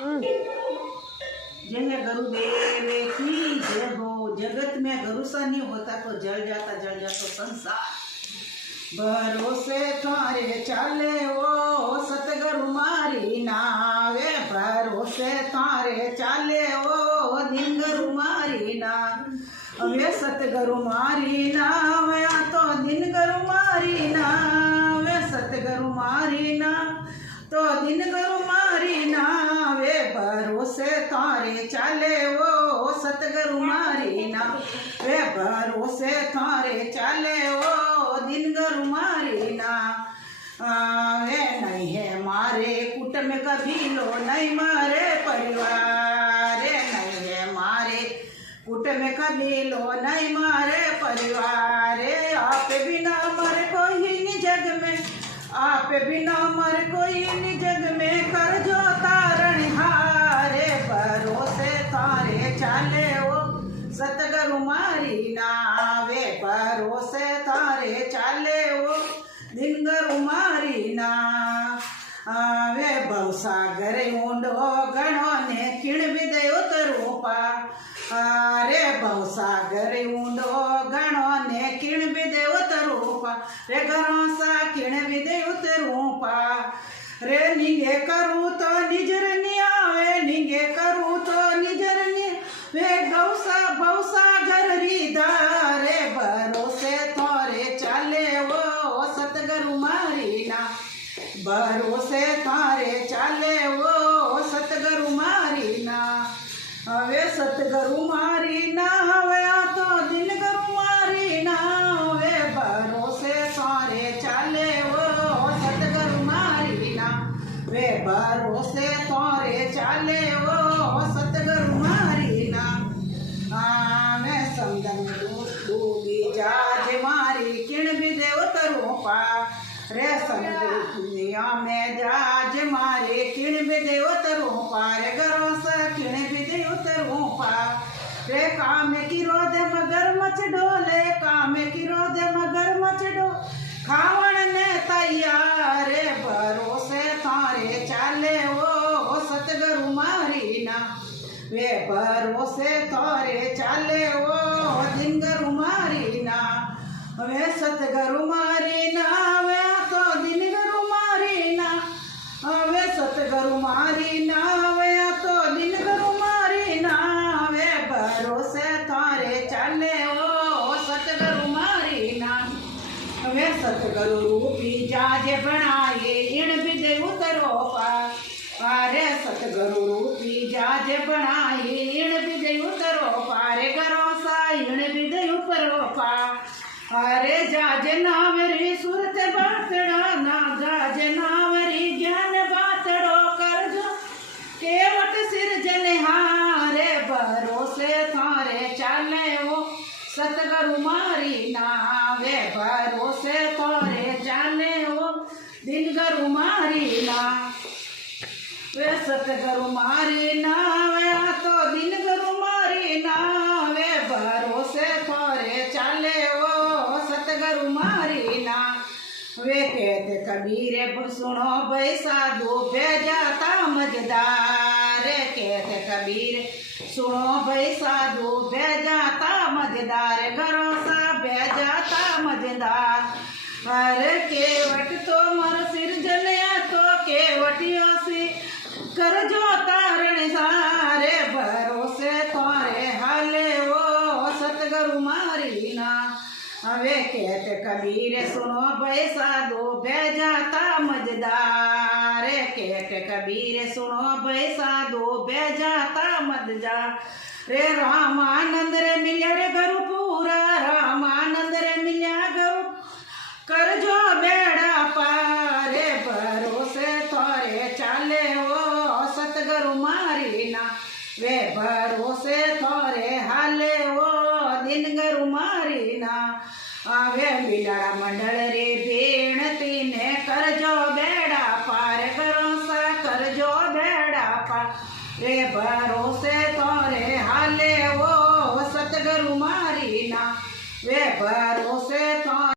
जय गुरुदेव की जय हो। जगत में गुरु सा नहीं होता तो जल जाता संसार। भरोसे थारे चाले वो सतगुरु मारी नावे। भरोसे थारे चाले वो दिन गुरु मारी ना। वे सतगुरु मारी नाव या तो दिन गुरु मारी ना। वे सतगुरु मारी ना तो दिन गुरु मारी ना। वे भरोसे थारे चाले वो सतगुरु मारी ना। वे भरोसे थारे चाले वो दिन गुरु मारी ना। वे नहीं है मारे कुटुंब कभी लो नहीं मारे परिवार। नहीं है मारे कुटुंब कभी लो नहीं मारे परिवार। आप बिना मर कोई नहीं जग में। आप बिना मर कोई नहीं जग में। कर जो तारण हारे भरोसे थारे चाले वो सतगुरु मारी नावे। भरोसे थारे चाले वो दिन गुरु मारी ना। वे भवसागर ऊंडो गणो ने किण विदय उतरूपा। रे भवसागर ऊंडो गणो ने किण विदय उतरूपा। रे घरों सा किण विदय उतरूपा। रे निगे करूँ तो निजर नहीं आवे। निगे करूँ तो निजर नहीं। वे गौसा भवसागर रीदारे भरोसे थारे चाले वो सतगुरु मारी ना। भरोसे थारे चाले वो सतगुरु मारी ना। वे सतगुरु मारी ना वे तो दिन गुरु मारी ना। वे भरोसे थारे चाले वो सतगुरु मारी ना। वे भरोसे थारे चाले वो सतगुरु मारी ना। मैं समदन डूबी जाज मारी किण भी देव तरूपा। रे समुद्र दुनिया में जाज मारे किण भी देव तरूपा। रे घरों से किण भी देव तरूपा। रे काम की रोद मगर मच डोले। काम की रोद मगर मच डो खावण ने तैयार। भरोसे थारे चाले वो सतगुरु मारी ना। वे भरोसे थारे चाले वो दिन गुरु मारी ना। वे सतगुरु मारी ना। वे तो दिन गुरु मारी ना। वे सतगुरु मारी ना। वे तो दिन गुरु मारी ना। वे भरोसे थारे चाले वो सतगुरु मारी ना। वे सतगुरु रूपी जाज बनाए इण विदय उतरोपा। अरे सतगुरु रूपी जाज बनाए इण विदय उतरोपा। रे घरों सा इण विदय उपरोपा। अरे जाज नावरी सुरत बातड़ा ना। जाज नावरी ज्ञान बातड़ो कर जो केवट सिर जलहारे। भरोसे थारे चाले वो सतगुरु मारी ना। वे भरोसे थारे चाले वो दिन गुरु मारी ना। वे सतगुरु मारी ना। वे तो दिन गुरु मारी ना। वे भरोसे थारे चाले वो सतगुरु मारी ना। वे कहते कबीर सुनो भाई साधु भेजाता मजेदार। कहते कबीर सुनो भाई साधु भेजाता मजेदार। घरों सा भेजाता मजेदार। हर केवट तो मर सिर जलिया तो केवटियों से कर जो तारण सारे। भरोसे थारे हाले वो सतगुरु मारी ना। वे कहते कबीर सुनो भाई साधु भेजाता मजेदार। कहते कबीर सुनो भाई साधु भेजाता मजेदार। रे रामानंद रे मिल्या रे गुरु पूरा। रामानंद रे मिल्या गुरु कर जो बेड़ा पारे। भरोसे थारे चाले वो सतगुरु मारी ना। वे भरोसे थारे हाले वो दिन गुरु मारी ना। वे बिलाड़ा मंडल रे बेणती ने कर जो बेड़ा पार। घरों सा कर जो बेड़ा पार। रे भरोसे थारे हाले वो सतगुरु मारी ना। वे भरोसे